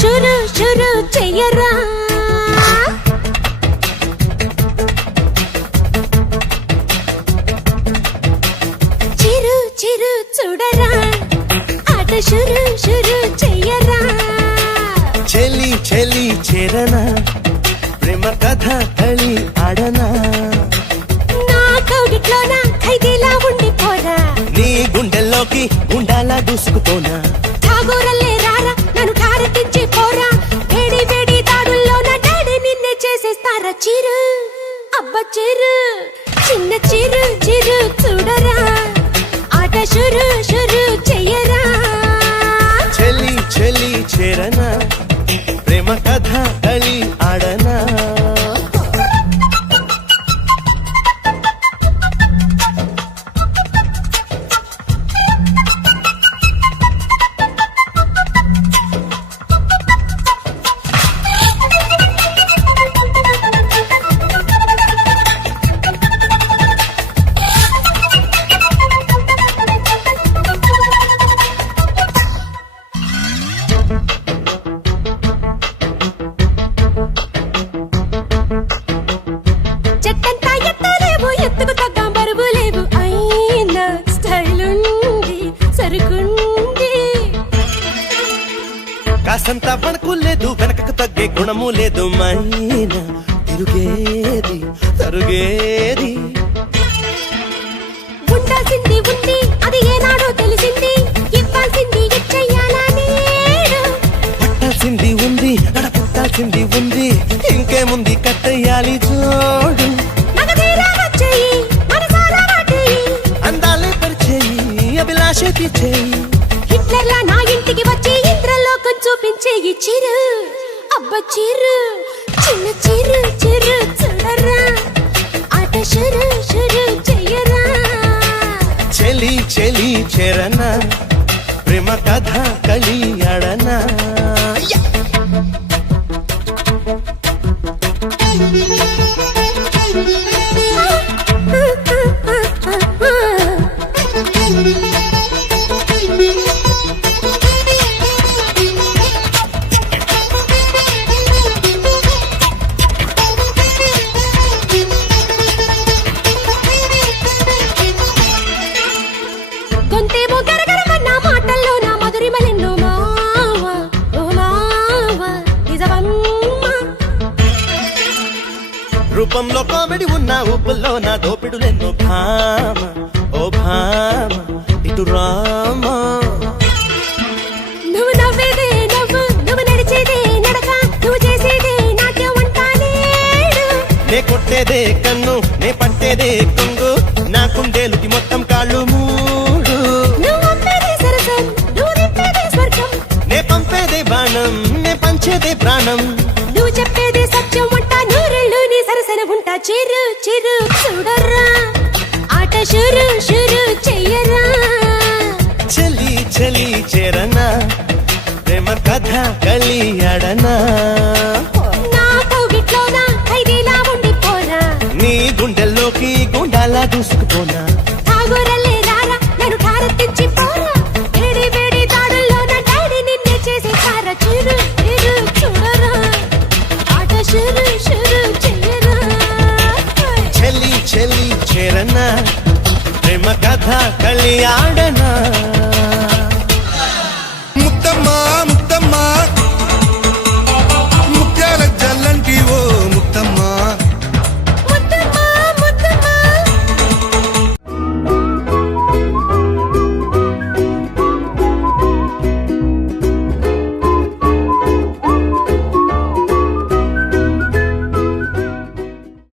షురు షురు చెయ్యరా చిరు చిరు చూడరా ఆట షురు షురు చెయ్యరా చెలి చెలి చేరనా ప్రేమ కథ కళి ఆడనా నా కౌగిట్లోన ఖైదీలా ఉండిపోరా నీ గుండెల్లోకి గుండాలా దూసుకుపోనా ఠాగూరల్లే రారా నన్ను ఠారెత్తించి పోరా వేడి వేడి దాడుల్లోన డాడీ నిన్నే చేసేస్తారా చిరు అబ్బ చిరు చిన్న చిరు చిరు చూడరా ఆట షురు షురు చెయ్యరా చెలి చెలి చేరనా ప్రేమ కథ కళి ఆడనా చెట్టంతా ఎత్తలేవు ఎత్తుకు తగ్గ బరువు లేవు అయినా స్టైల్ ఉంది సరుకుంది కాసంత వణకు లేదు వెనకకు తగ్గే గుణము లేదు మైనా తిరుగేది తరుగేది ఉండాల్సింది ఉంది అది ఏనాడో తెలిసింది ఇవ్వాల్సింది ఇచ్చేయాలా నేడు పట్టాల్సింది ఉంది పుట్టాల్సింది ఉంది ఇంకేముంది కట్టేయాలి జోడు మగధీరా వచ్చేయి మనసారా వాటేయి అందాలే పరిచేయి అభిలాష తీర్చేయి హిట్లర్లా నా ఇంటికి వచ్చి ఇంద్రలోకం చూపించేయి చిరు అబ్బ చిరు చిన్న చిరు చిరు చూడరా ఆట షురు షురు చెయ్యరా చెలి చెలి చేరనా ప్రేమ కథ కళి ఆడనా గొంతేమో గరగరమన్న మాటల్లో నా మధురిమలెన్నో మావా ఓ మావా నిజమమ్మ రూపంలో కామెడీ ఉన్న ఉప్పుల్లో నా దోపిడులెన్నో భామ ఓ భామ ఇటు రామా నువ్వు నవ్వేదే నవ్వు నువ్వు నడిచేదే నడక నువ్వు చేసేదే నాట్యం అంటానేడు నే కొట్టేదే కన్ను నే పట్టేదే కొంగు నా కుందేలుకి మొత్తం కాళ్ళు మూడు నువ్వు అమ్మేదే సరసం నువ్వు నింపేదే స్వర్గం నే పంపేదే బాణం నే పంచేదే ప్రాణం నువ్వు చెప్పేదే సత్యం అంట నూరెళ్ళు నీ సరసన ఉంటా చిరు చిరు చూడరా ఆట షురు షురు చెయ్యరా చెలి చెలి చేరనా ప్రేమ కథ కళి ఆడనా నా కౌగిట్లోన ఖైదీలా ఉండిపోరా నీ గుండెల్లోకి గుండాలా దూసుకుపోనా ఠాగూరల్లే రారా నన్ను ఠారెత్తించి పోరా వేడి వేడి దాడుల్లోన డాడీ నిన్నే చేసేస్తారా చిరు చిరు చూడరా ఆట షురు షురు చెయ్యరా చెలి చెలి చేరనా ప్రేమ కథ కళి ఆడనా